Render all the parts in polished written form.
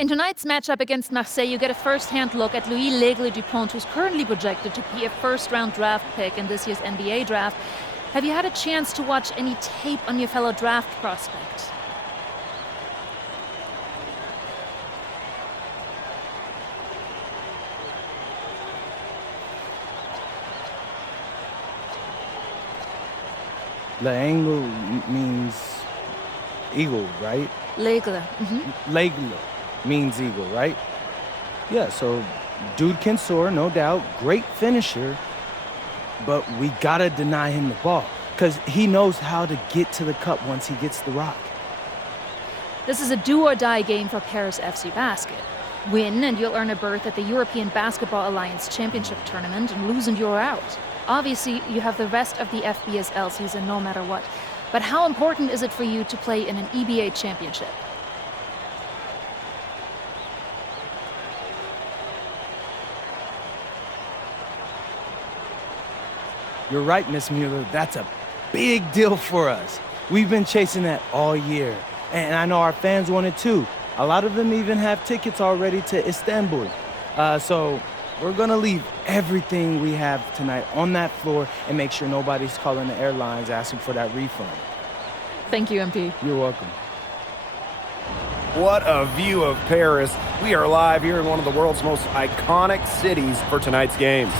In tonight's matchup against Marseille, you get a first-hand look at Louis L'Aigle-Dupont, who's currently projected to be a first-round draft pick in this year's NBA draft. Have you had a chance to watch any tape on your fellow draft prospect? L'Aigle means eagle, right? L'Aigle. L'Aigle means eagle, right? Yeah, so dude can soar, no doubt. Great finisher. But we gotta deny him the ball, because he knows how to get to the cup once he gets the rock. This is a do-or-die game for Paris FC Basket. Win and you'll earn a berth at the European Basketball Alliance Championship Tournament, and lose and you're out. Obviously, you have the rest of the FBSL season no matter what. But how important is it for you to play in an EBA championship? You're right, Miss Mueller. That's a big deal for us. We've been chasing that all year. And I know our fans want it too. A lot of them even have tickets already to Istanbul. So we're gonna leave everything we have tonight on that floor and make sure nobody's calling the airlines asking for that refund. Thank you, MP. You're welcome. What a view of Paris. We are live here in one of the world's most iconic cities for tonight's game.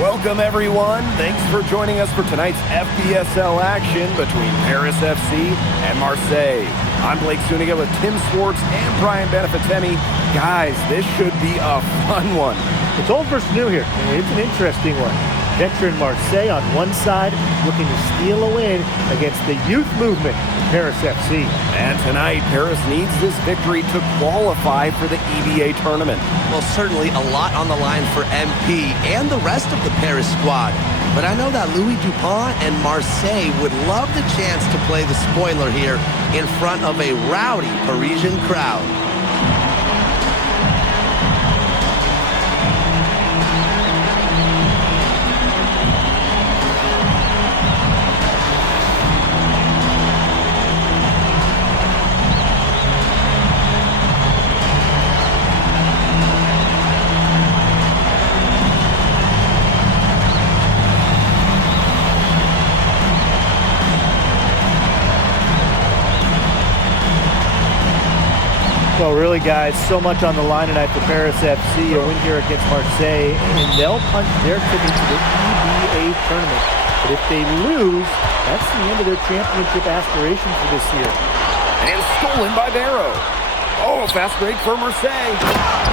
Welcome, everyone. Thanks for joining us for tonight's FBSL action between Paris FC and Marseille. I'm Blake Zuniga with Tim Swartz and Brian Benefitemi. Guys, this should be a fun one. It's old versus new here. It's an interesting one. Veteran Marseille on one side looking to steal a win against the youth movement, Paris FC. And tonight, Paris needs this victory to qualify for the EBA tournament. Well, certainly a lot on the line for MP and the rest of the Paris squad. But I know that Louis Dupont and Marseille would love the chance to play the spoiler here in front of a rowdy Parisian crowd. Well, really, guys, so much on the line tonight for Paris FC. A win here against Marseille, and they'll punch their ticket to the EBA tournament. But if they lose, that's the end of their championship aspirations for this year. And stolen by Barrow. Oh, fast break for Marseille.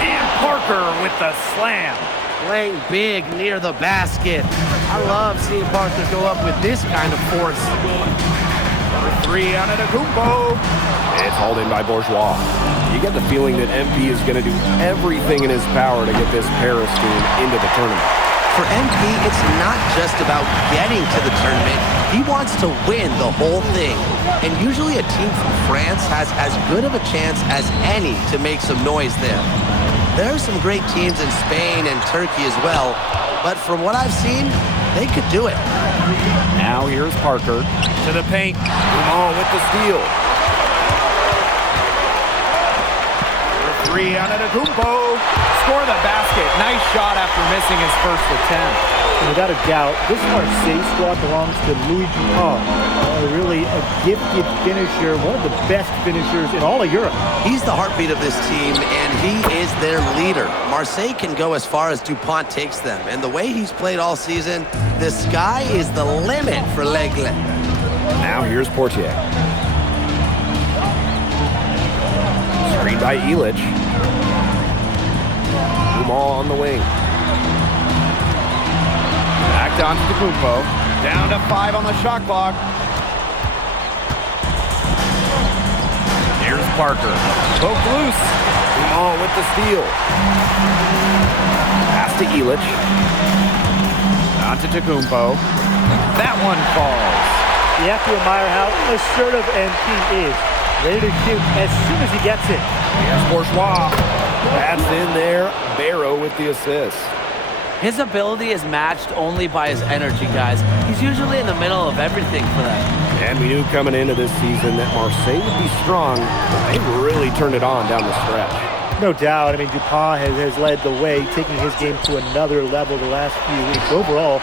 And Parker with the slam. Playing big near the basket. I love seeing Parker go up with this kind of force. Number 3 on Antetokounmpo. It's hauled in by Bourgeois. You get the feeling that MP is going to do everything in his power to get this Paris team into the tournament. For MP, it's not just about getting to the tournament. He wants to win the whole thing. And usually a team from France has as good of a chance as any to make some noise there. There are some great teams in Spain and Turkey as well, but from what I've seen, they could do it. Now here's Parker to the paint. Dumont with the steal. 3 on Antetokounmpo. Score the basket. Nice shot after missing his first attempt. And without a doubt, this Marseille squad belongs to Louis Dupont. Really a gifted finisher, one of the best finishers in all of Europe. He's the heartbeat of this team, and he is their leader. Marseille can go as far as Dupont takes them, and the way he's played all season, the sky is the limit for L'Aigle. Now here's Portier. Screened by Illich. Dumont on the wing. Back down to Antetokounmpo. Down to 5 on the shot clock. Here's Parker. Poke loose. Dumont with the steal. Pass to Illich. On to Antetokounmpo. That one falls. You have to admire how assertive MP is. Ready to shoot as soon as he gets it. Here's Bourgeois. That's in there. Barrow with the assist. His ability is matched only by his energy, guys. He's usually in the middle of everything for them. And we knew coming into this season that Marseille would be strong, but they really turned it on down the stretch. No doubt. I mean, Dupont has led the way, taking his game to another level the last few weeks. Overall,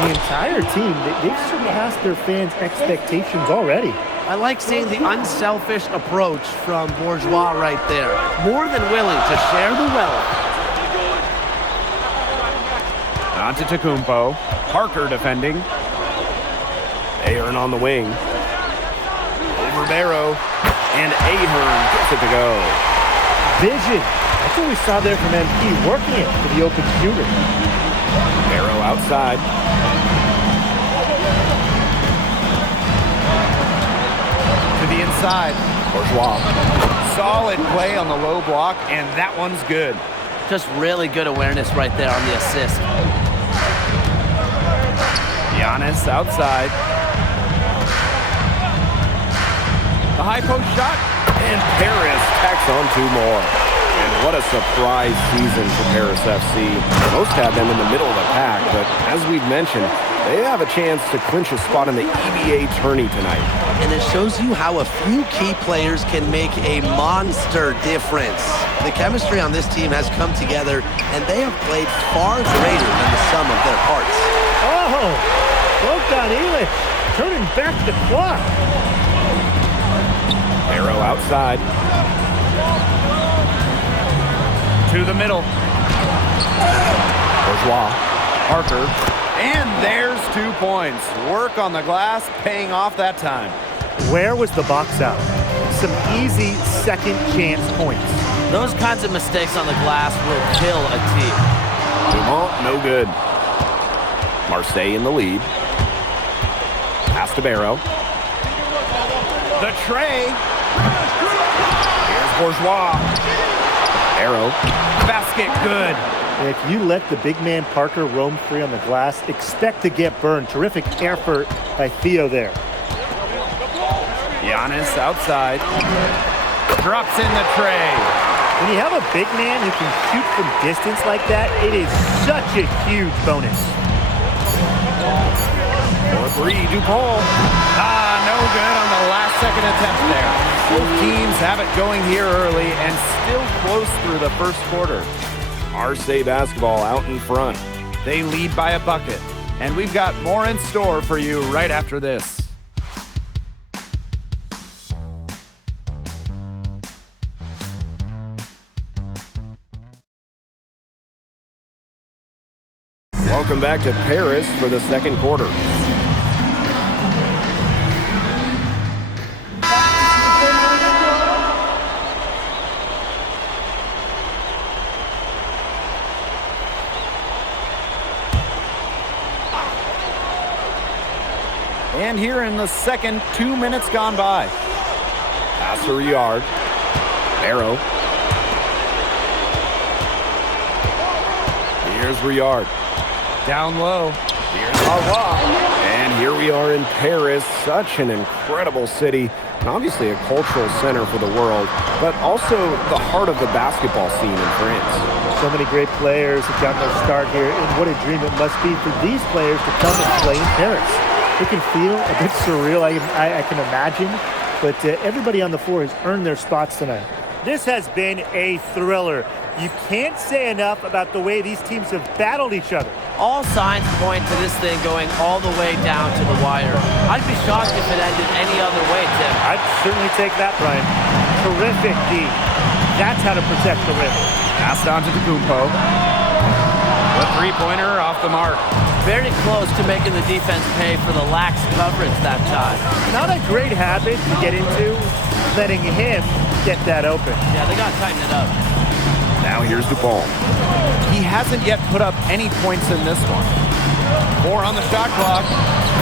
the entire team, they've surpassed their fans' expectations already. I like seeing the unselfish approach from Bourgeois right there. More than willing to share the wealth. Antetokounmpo, Parker defending. Ahern on the wing. Over Barrow, and Ahern gets it to go. Vision. That's what we saw there from MP, working it to the open shooter. Barrow outside. To the inside. Bourgeois. Solid play on the low block, and that one's good. Just really good awareness right there on the assist. Giannis outside. The high post shot, and Paris tacks on 2 more. And what a surprise season for Paris FC. Most have them in the middle of the pack, but as we've mentioned, they have a chance to clinch a spot in the EBA tourney tonight. And it shows you how a few key players can make a monster difference. The chemistry on this team has come together, and they have played far greater than the sum of their parts. Oh, Bogdan Ilic turning back the clock. Barrow outside. To the middle. Bourgeois. Parker. And there's 2 points. Work on the glass, paying off that time. Where was the box out? Some easy second chance points. Those kinds of mistakes on the glass will kill a team. Dumont, no good. Marseille in the lead. Pass to Barrow. The tray. Here's Bourgeois. Barrow. Basket good. And if you let the big man Parker roam free on the glass, expect to get burned. Terrific effort by Theo there. Giannis outside. Drops in the tray. When you have a big man who can shoot from distance like that, it is such a huge bonus. For 3, Dupont. No good on the last second attempt there. Both teams have it going here early and still close through the first quarter. Marseille basketball out in front. They lead by a bucket. And we've got more in store for you right after this. Welcome back to Paris for the second quarter. And here in the second, 2 minutes gone by. Pass for Yard. Barrow. Here's Riyard. Down low. Here's Harwa. And here we are in Paris, such an incredible city, and obviously a cultural center for the world, but also the heart of the basketball scene in France. So many great players have gotten their start here, and what a dream it must be for these players to come and play in Paris. It can feel a bit surreal, I can imagine, but everybody on the floor has earned their spots tonight. This has been a thriller. You can't say enough about the way these teams have battled each other. All signs point to this thing going all the way down to the wire. I'd be shocked if it ended any other way, Tim. I'd certainly take that, Brian. Terrific D. That's how to protect the rim. Passed on to Antetokounmpo. The three-pointer off the mark. Very close to making the defense pay for the lax coverage that time. Not a great habit to get into, letting him get that open. Yeah, they got to tighten it up. Now here's Dupont. He hasn't yet put up any points in this one. 4 on the shot clock.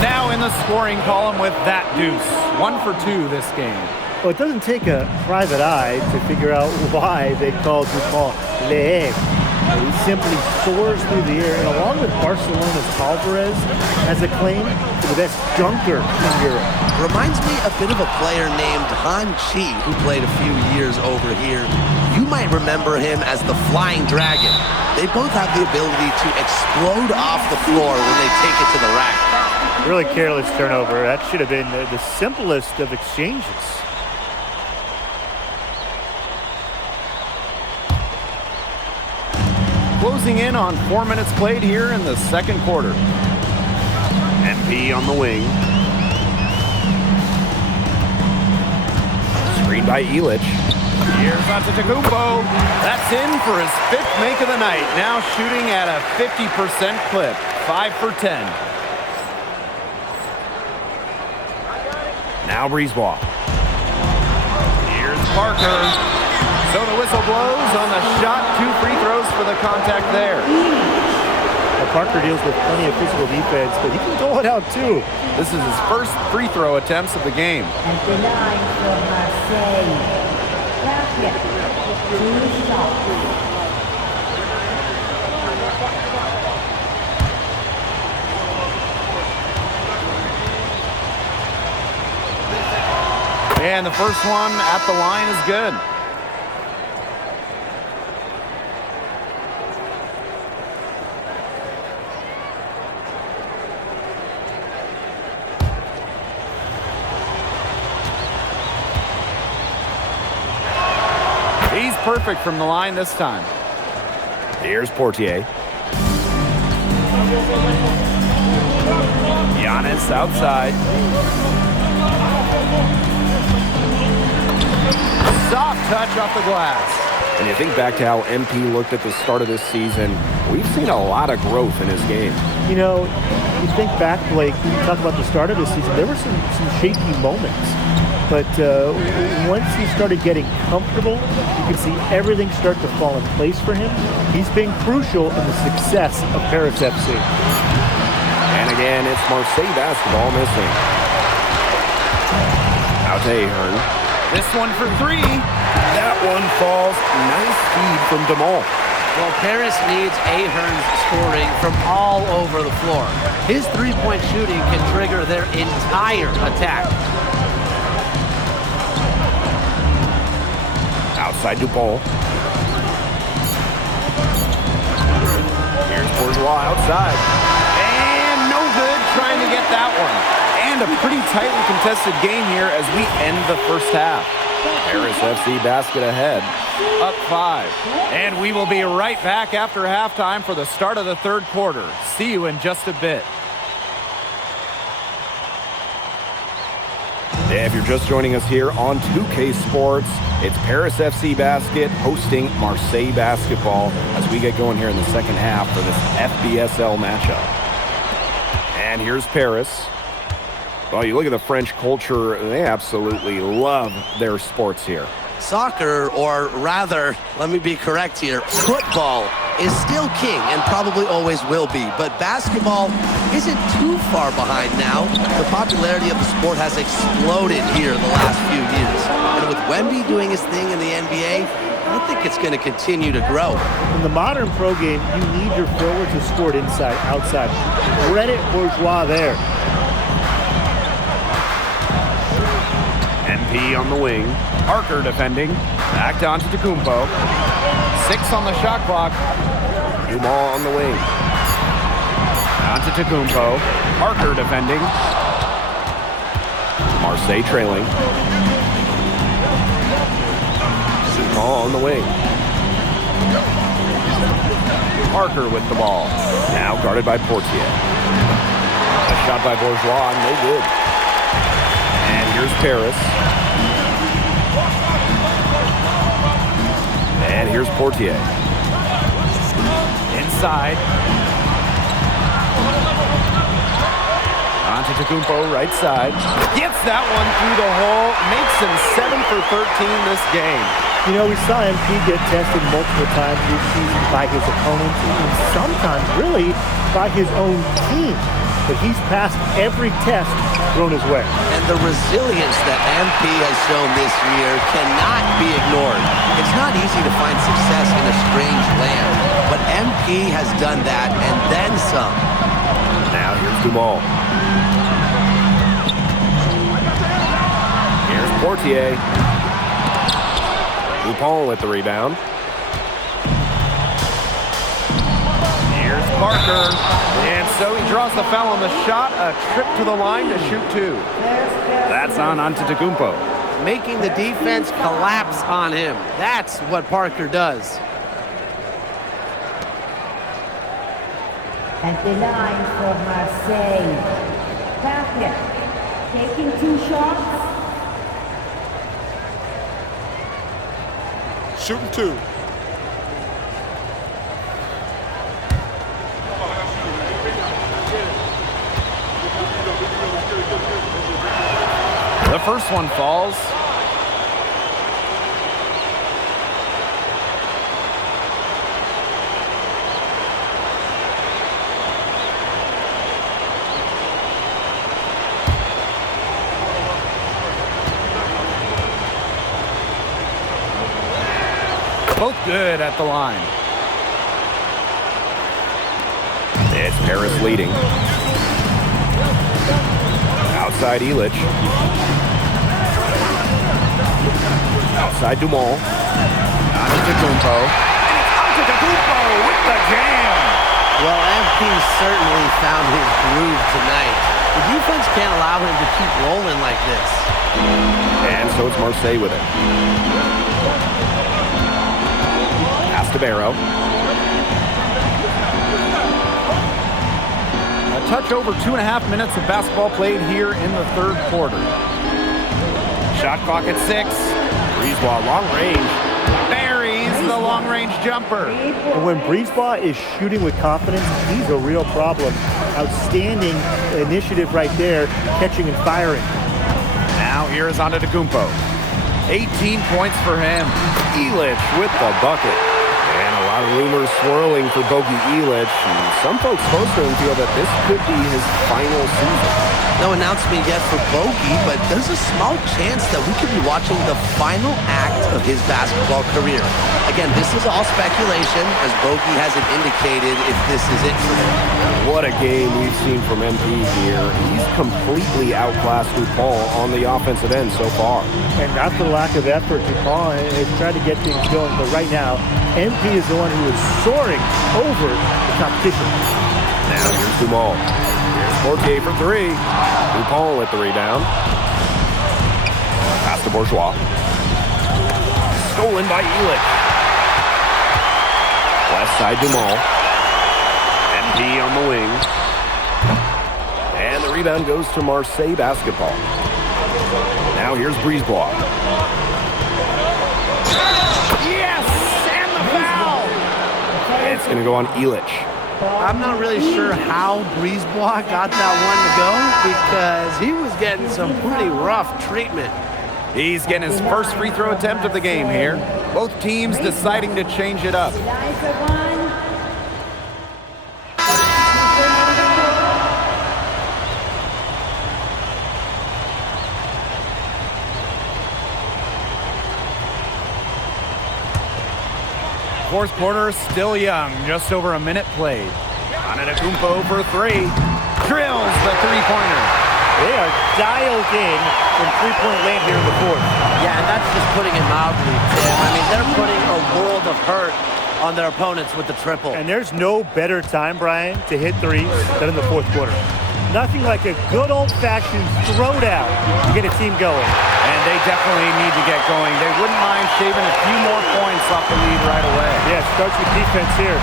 Now in the scoring column with that deuce. 1 for 2 this game. Well, it doesn't take a private eye to figure out why they called Dupont Le Egg. He simply soars through the air, and along with Barcelona's Alvarez, has a claim to the best dunker in Europe. Reminds me a bit of a player named Han Chi, who played a few years over here. You might remember him as the Flying Dragon. They both have the ability to explode off the floor when they take it to the rack. Really careless turnover. That should have been the simplest of exchanges. Closing in on 4 minutes played here in the second quarter. MP on the wing. Screen by Elich. Here's Antetokounmpo. That's in for his 5th make of the night. Now shooting at a 50% clip. 5 for 10. Now Breezeball. Here's Parker. So the whistle blows on the shot. 2 free throws for the contact there. Now Parker deals with plenty of physical defense, but he can dole it out too. This is his first free throw attempts of the game. At the line for Marseille. Basket. 2 shots. And the first one at the line is good. He's perfect from the line this time. Here's Portier. Giannis outside. Soft touch off the glass. And you think back to how MP looked at the start of this season, we've seen a lot of growth in his game. You know, you think back, Blake, when you talk about the start of the season, there were some shaky moments. But once he started getting comfortable, you could see everything start to fall in place for him. He's been crucial in the success of Paris FC. And again, it's Marseille basketball missing. Out to Ahern. This one for 3. That one falls. Nice feed from DeMol. Well, Paris needs Ahern's scoring from all over the floor. His three-point shooting can trigger their entire attack. Outside Dupont. Here's Bourgeois outside. And no good trying to get that one. And a pretty tightly contested game here as we end the first half. Paris FC basket ahead, up 5. And we will be right back after halftime for the start of the third quarter. See you in just a bit. If you're just joining us here on 2K Sports, it's Paris FC Basket hosting Marseille Basketball as we get going here in the second half for this FBSL matchup. And here's Paris. Well, you look at the French culture, they absolutely love their sports here. Soccer, or rather, let me be correct here, football is still king and probably always will be, but basketball isn't too far behind now. The popularity of the sport has exploded here in the last few years. And with Wemby doing his thing in the NBA, I think it's going to continue to grow. In the modern pro game, you need your forward to score it inside, outside. Credit Bourgeois there. MP on the wing. Parker defending. Back down to Antetokounmpo. 6 on the shot clock. Dumas on the wing. Antetokounmpo. Parker defending. Marseille trailing. Dumas on the wing. Parker with the ball. Now guarded by Portier. A shot by Bourgeois, no good. And here's Paris. And here's Portier. Inside. Antetokounmpo right side. Gets that one through the hole. Makes him 7 for 13 this game. You know, we saw MP get tested multiple times this season by his opponents and sometimes really by his own team. but he's passed every test thrown his way. And the resilience that MP has shown this year cannot be ignored. It's not easy to find success in a strange land, but MP has done that and then some. Now here's Dumal. Here's Portier. Dupont with the rebound. Here's Parker. And so he draws the foul on the shot. A trip to the line to shoot two. That's on Antetokounmpo. Making the defense collapse on him. That's what Parker does. At the line for Marseille. Parker, taking 2 shots. Shooting 2. The first one falls. Both good at the line. It's Paris leading. Outside Elich. Outside Dumal. Antetokounmpo. And it's Antetokounmpo with the jam. Well, MP certainly found his groove tonight. The defense can't allow him to keep rolling like this. And so it's Marseille with it. Pass to Barrow. A touch over 2.5 minutes of basketball played here in the third quarter. Shot clock at 6. Brisebois long range. Buries the long range jumper. And when Brisebois is shooting with confidence, he's a real problem. Outstanding initiative right there, catching and firing. Now here is Antetokounmpo. 18 points for him. Elich with the bucket. And a lot of rumors swirling for Bogey Elich. And some folks close to him feel that this could be his final season. No announcement yet for Bogey, but there's a small chance that we could be watching the final act of his basketball career. Again, this is all speculation, as Bogey hasn't indicated if this is it for him. What a game we've seen from MP here. He's completely outclassed Dupont on the offensive end so far. And not for lack of effort, Dupont has tried to get things going, but right now, MP is the one who is soaring over the competition. Now here's Dumal. Here's Portier for 3. Dupont with the rebound. Pass to Bourgeois. Stolen by Elich. Left side Dumal. MP on the wing. And the rebound goes to Marseille basketball. Now here's Brisebois. Yes! And the foul! It's going to go on Elich. I'm not really sure how Brisebois got that one to go because he was getting some pretty rough treatment. He's getting his first free throw attempt of the game here. Both teams deciding to change it up. Fourth quarter still young, just over a minute played. Antetokounmpo for 3. Drills the three-pointer. They are dialed in from three-point land here in the fourth. Yeah, and that's just putting it mildly, Tim. I mean, they're putting a world of hurt on their opponents with the triple. And there's no better time, Brian, to hit threes than in the fourth quarter. Nothing like a good old-fashioned throwdown to get a team going. And they definitely need to get going. They wouldn't mind shaving a few more points off the lead right away. Yeah, it starts with defense here.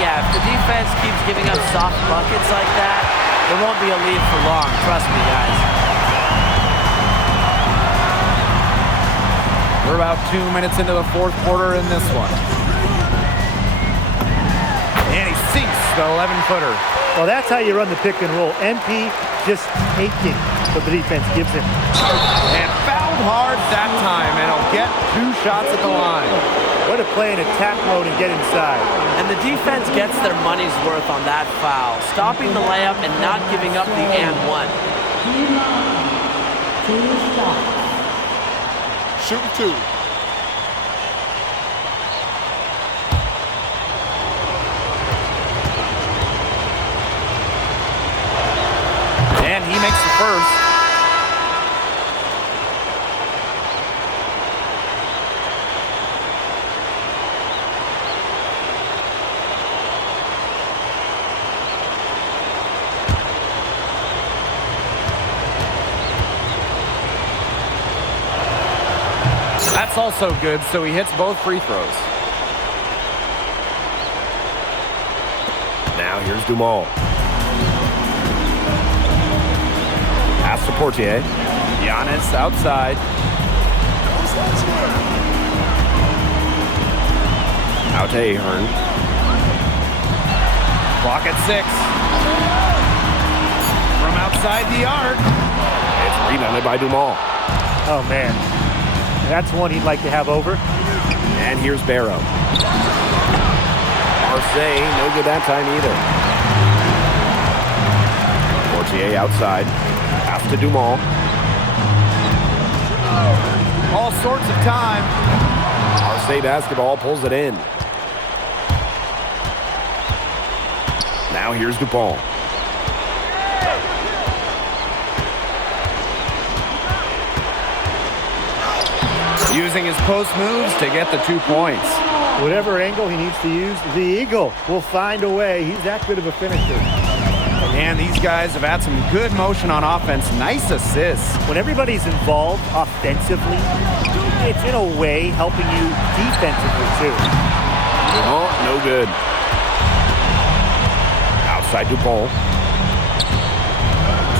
Yeah, if the defense keeps giving up soft buckets like that, there won't be a lead for long. Trust me, guys. We're about 2 minutes into the fourth quarter in this one. And he sinks the 11-footer. Well, that's how you run the pick and roll. MP just taking what the defense gives him. And fouled hard that time, and he'll get 2 shots at the line. Way to play in attack mode and get inside. And the defense gets their money's worth on that foul, stopping the layup and not giving up the and one. Shooting two. And he makes the first. That's also good, so he hits both free throws. Now here's Dumal. Pass to Portier. Giannis outside. Out to Ahern. Clock at 6. From outside the arc. It's rebounded by Dumal. Oh, man. That's one he'd like to have over. And here's Barrow. Marseille, no good that time either. Portier outside. Pass to Dumal. All sorts of time. Marseille basketball pulls it in. Now here's Dupont. Using his post moves to get the 2 points. Whatever angle he needs to use, the Eagle will find a way. He's that good of a finisher. And these guys have had some good motion on offense. Nice assists. When everybody's involved offensively, it's in a way helping you defensively too. Oh, no good. Outside Dupont.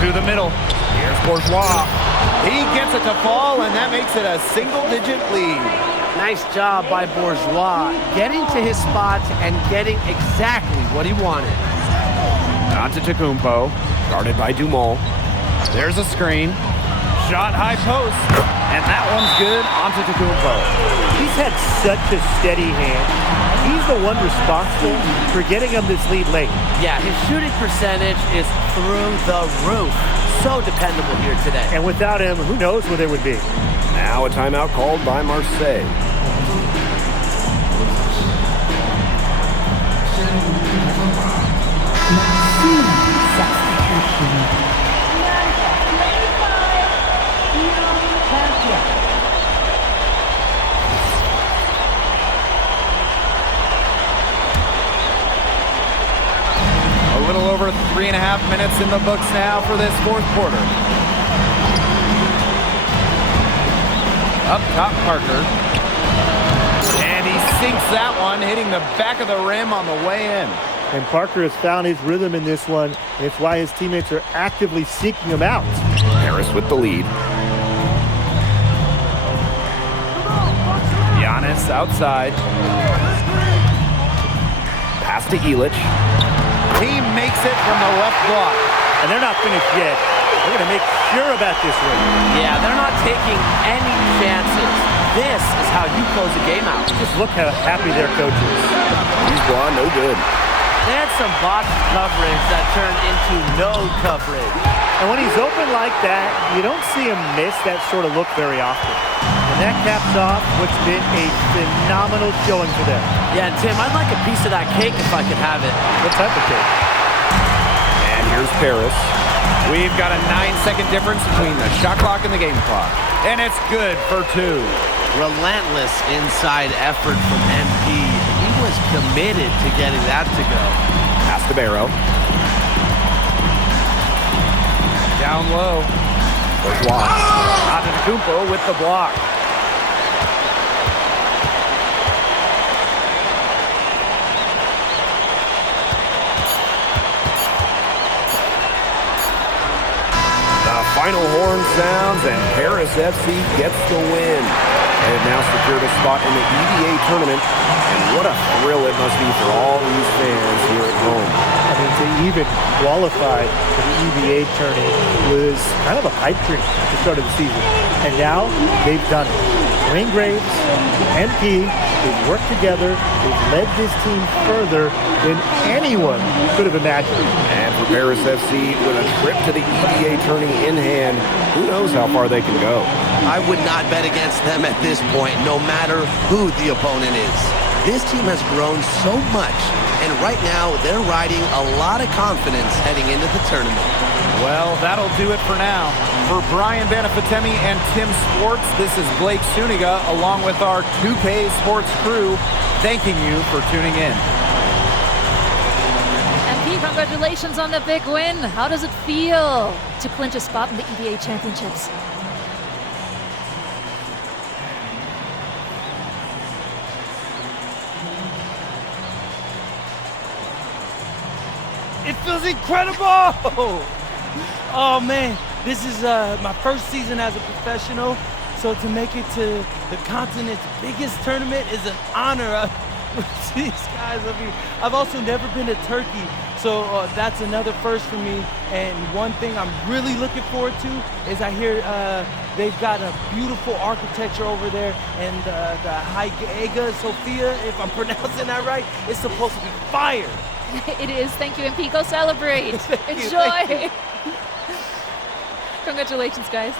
To the middle. Here's Bourgeois. He gets it to fall, and that makes it a single-digit lead. Nice job by Bourgeois, getting to his spots and getting exactly what he wanted. Antetokounmpo, guarded by Dumont. There's a screen. Shot high post, and that one's good. Antetokounmpo. He's had such a steady hand. He's the one responsible for getting him this lead late. Yeah, his shooting percentage is through the roof. So dependable here today. And without him, who knows where they would be. Now a timeout called by Marseille. A little over 3.5 minutes in the books now for this fourth quarter. Up top, Parker. And he sinks that one, hitting the back of the rim on the way in. And Parker has found his rhythm in this one, and it's why his teammates are actively seeking him out. Harris with the lead. Giannis outside. Pass to Elich. He makes it from the left block. And they're not finished yet. They're going to make sure about this one. Yeah, they're not taking any chances. This is how you close a game out. Just look how happy their coach is. He's gone, no good. They had some box coverage that turned into no coverage. And when he's open like that, you don't see him miss that sort of look very often. And that caps off what's been a phenomenal showing for them. Yeah, and Tim, I'd like a piece of that cake if I could have it. What type of cake? And here's Paris. We've got a 9-second difference between the shot clock and the game clock. And it's good for 2. Relentless inside effort from MP. He was committed to getting that to go. Pass to Barrow. Down low. Bourgeois. Antetokounmpo with the block. Final horn sounds, and Paris FC gets the win. They have now secured a spot in the EBA tournament, and what a thrill it must be for all these fans here at home. I mean, to even qualify for the EBA tourney was kind of a pipe dream at the start of the season. And now they've done it. Wayne Graves, MP, they've worked together. They've led this team further than anyone could have imagined. And for Paris FC, with a trip to the EBA tourney in hand, who knows how far they can go. I would not bet against them at this point, no matter who the opponent is. This team has grown so much, and right now they're riding a lot of confidence heading into the tournament. Well, that'll do it for now. For Brian Benefitemi and Tim Swartz, this is Blake Suniga, along with our 2K Sports crew, thanking you for tuning in. MP, congratulations on the big win. How does it feel to clinch a spot in the EBA Championships? It feels incredible! Oh man, this is my first season as a professional, so to make it to the continent's biggest tournament is an honor. These guys, I've also never been to Turkey, so that's another first for me. And one thing I'm really looking forward to is I hear they've got a beautiful architecture over there, and the Hagia Sophia, if I'm pronouncing that right, is supposed to be fire. It is. Thank you, MP. Go celebrate. Thank you, Enjoy. thank you. Congratulations, guys.